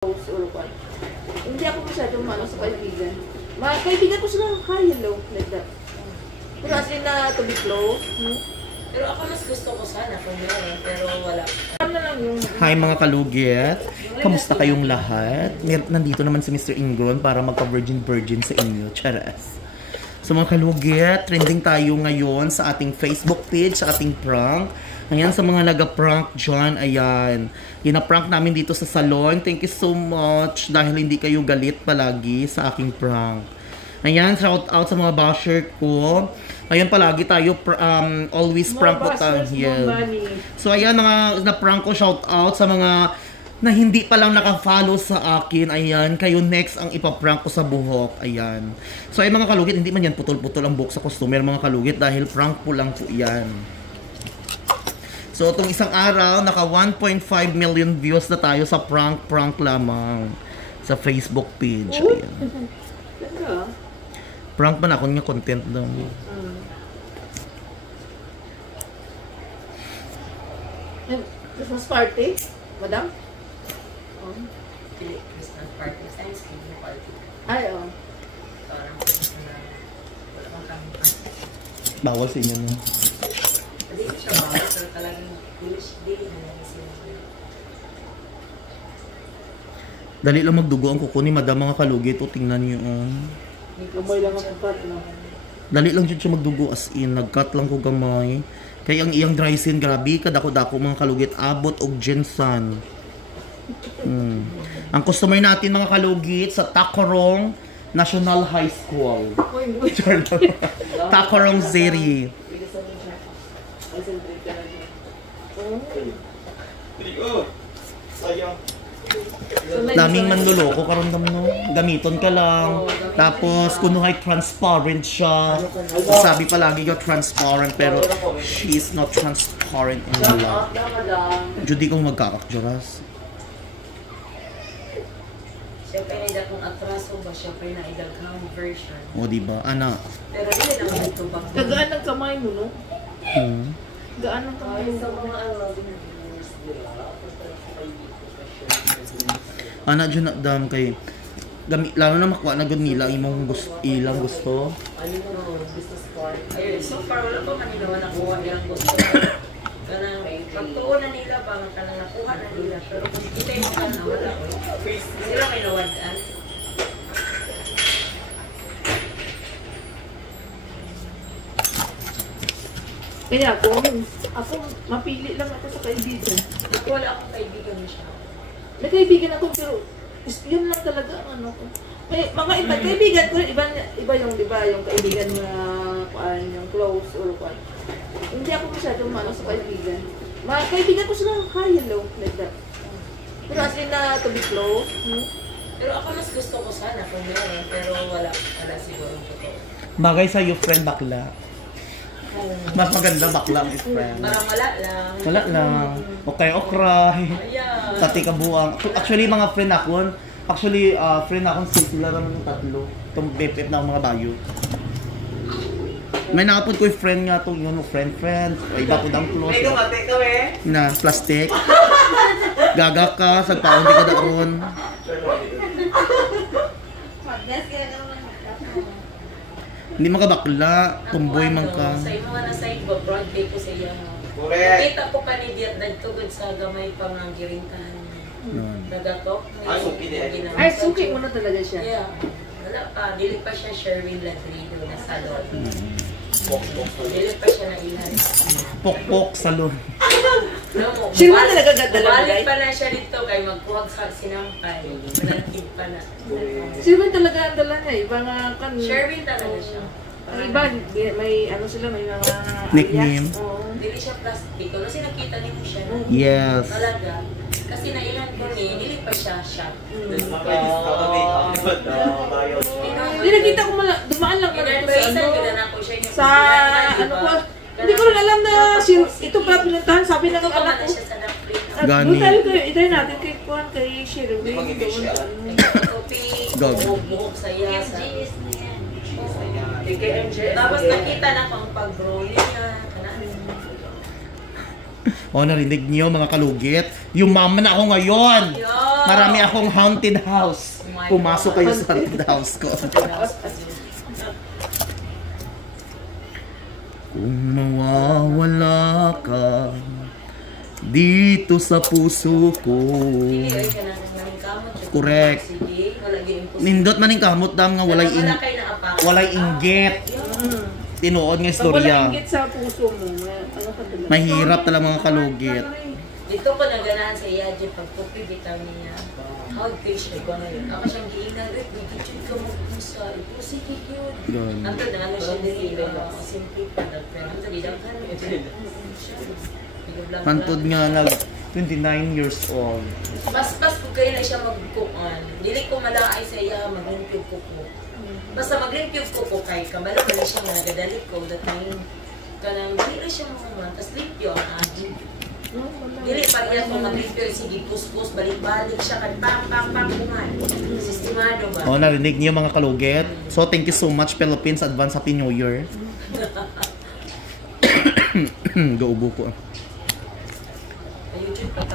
Hindi ako masyadong sa kaibigan. Mga kaibigan ko sila, hi, hello, like that. Pero as in na to be close. Pero ako mas gusto ko sana kung meron, pero wala. Hi mga kalugit! Kamusta kayong lahat? Nandito naman si Mr. Ingron para magpa-virgin sa inyo. Charas! So mga kalugit, trending tayo ngayon sa ating Facebook page, sa ating prank. Ayan, sa mga naga-prank dyan, ayan. Gina-prank namin dito sa salon. Thank you so much dahil hindi kayo galit palagi sa aking prank. Ayan, shout out sa mga basher ko. Ayan, palagi tayo always prank ko tayo. So ayan, mga na-prank ko, shout out sa mga na hindi pa lang naka-follow sa akin. Ayan, kayo next ang ipaprank ko sa buhok. Ayan. So ay mga kalugit, hindi man yan putol-putol ang buhok sa customer mga kalugit dahil prank po lang po yan. So itong isang araw, naka 1.5 million views na tayo sa prank lamang sa Facebook page. Ayan. Prank pa na ako nga content daw. Christmas party? Madam? Christmas party. Thanksgiving party. Ay, oo. Parang wala kang kami. Bawal sa inyo no? Hindi ko siya bawal, pero talagang English day na lang sila. Dali lang magdugo ang kuko ni Madam mga kalugit. O tingnan niyo. Gamay lang ang cut na. Dali lang dyan siya magdugo as in. Nag-cut lang ko gamay. Kaya ang iyang dry skin, grabe, kadako-dako mga kalugit. Abot og Jensan. Ang customer natin mga kalugit sa Tacorong National High School. Tacorong Zeri. Daming manluloko karon no. Gamiton ka lang. Tapos kunuhay transparent siya. Sabi palagi yung transparent pero she's not transparent in the love. Judy kong magkakakjuras. Siyempre na ida kung atraso ba, siyempre na idaghang version. O diba? Ana. Pero hindi naman ito ba? Kagaan ng kamay mo, no? Gaan ng kamay mo. Sa mga Ana dyan na dam kay lalo na makuha na gud nila imong ilang gusto. business card. Ayun, so far wala pa kanila nakuha nilang gusto. Kanang pagtuon na nila pa kanang nakuha na nila pero kung kita yung kanang wala sila may nawadaan. Kaya ako mapili lang ako sa kaibigan. Ako wala akong kaibigan na siya. May kaibigan ako pero yun lang talaga ang ano ko. May mga iba kaibigan ko iba yung di ba yung kaibigan na yung close or what. Hindi ako masyadong sa kaibigan. Mga kaibigan ko sila, hi, hello, like that. Pero as in na to be close. Pero ako mas gusto ko sana kung meron, pero wala siguro totoo. Bagay sa iyo friend bakla. Mas maganda bakla ang friend. Parang wala lang. Wala lang. Okay, okray. Ayan. Tati kabuang. Actually mga friend ako, friend akong sila naman yung tatlo. Itong BFF na mga bayo. May nakapod ko yung friend nga itong yun, friend. Ay, iba po daw close. May kumate ka na plastic. Gaga ka, sagpaon di ka daon. Hindi makabakla, tumboy man ka. Sa imo nga na side ba, broad day ko sa iya. Kita ko kanidiyat nagtugod sa gamay pang ang girintahan. Nagatok. Ay, suki mo na talaga siya. Yeah. Wala pa, dili pa siya Sherwin Ladrido na salon. Dili pa siya na ilan. Pok-pok salon. Sino ba talaga gadala mo, balik pa na siya dito kay magkuhag sa sinampay. Manatid pa na. Sino ba talaga ang dala niya? Iba nga kan... Sherwin talaga siya. Ang iba, may ano sila, may mga... Nickname. Dili siya plastic. Ano nakita niyo siya? Yes. Talaga. Kasi nailan ko niya, dili pa siya shop. Hindi nakita ko dumaan lang ako sa ano ko. Hindi ko rin alam na ito pa pinuntahan. Sabi na ng anak ko. Gani. Itay natin kay Sherwin. Buhok sa iya. Tapos nakita na kung pag-grow niya. O, narinig niyo mga kalugit. Yung mama na ako ngayon. Marami akong haunted house. Pumasok kayo sa haunted house ko. Kung mawawala ka dito sa puso ko. Correct. Nindot man yung kamot dam nga walay inggit. Tinuod nga istorya. Wala inggit sa puso mo. Mahirap talaga mga kalugit. Dito ko naganahan sa iya, pagpupi bitaw niya. Hogfish, ko na yun. Ako siyang giinan, bigitid ka mag-usa. Ito, sige yun. Ang to na siya dito, simple pa na. Pero ang tagidang ka na. Pantod nga nag 29 years old. Pas ko kayo na siya mag-cookan. Dili ko malaay sa iya, mag-limpyo ko ko. Basta mag-limpyo ko ko kay kabalo ko na siya nagadalik ko. That time, kanang dili siya mga tas limpyo ang agi. Dili pa rin ako mag-limpyo, sige, pus-pus, balik-balik siya, kan pang kuman. Sistemado ba? Narinig niyo mga kalugit. So, thank you so much, Philippines. Advance Happy New Year. Gaubo ko. YouTube pa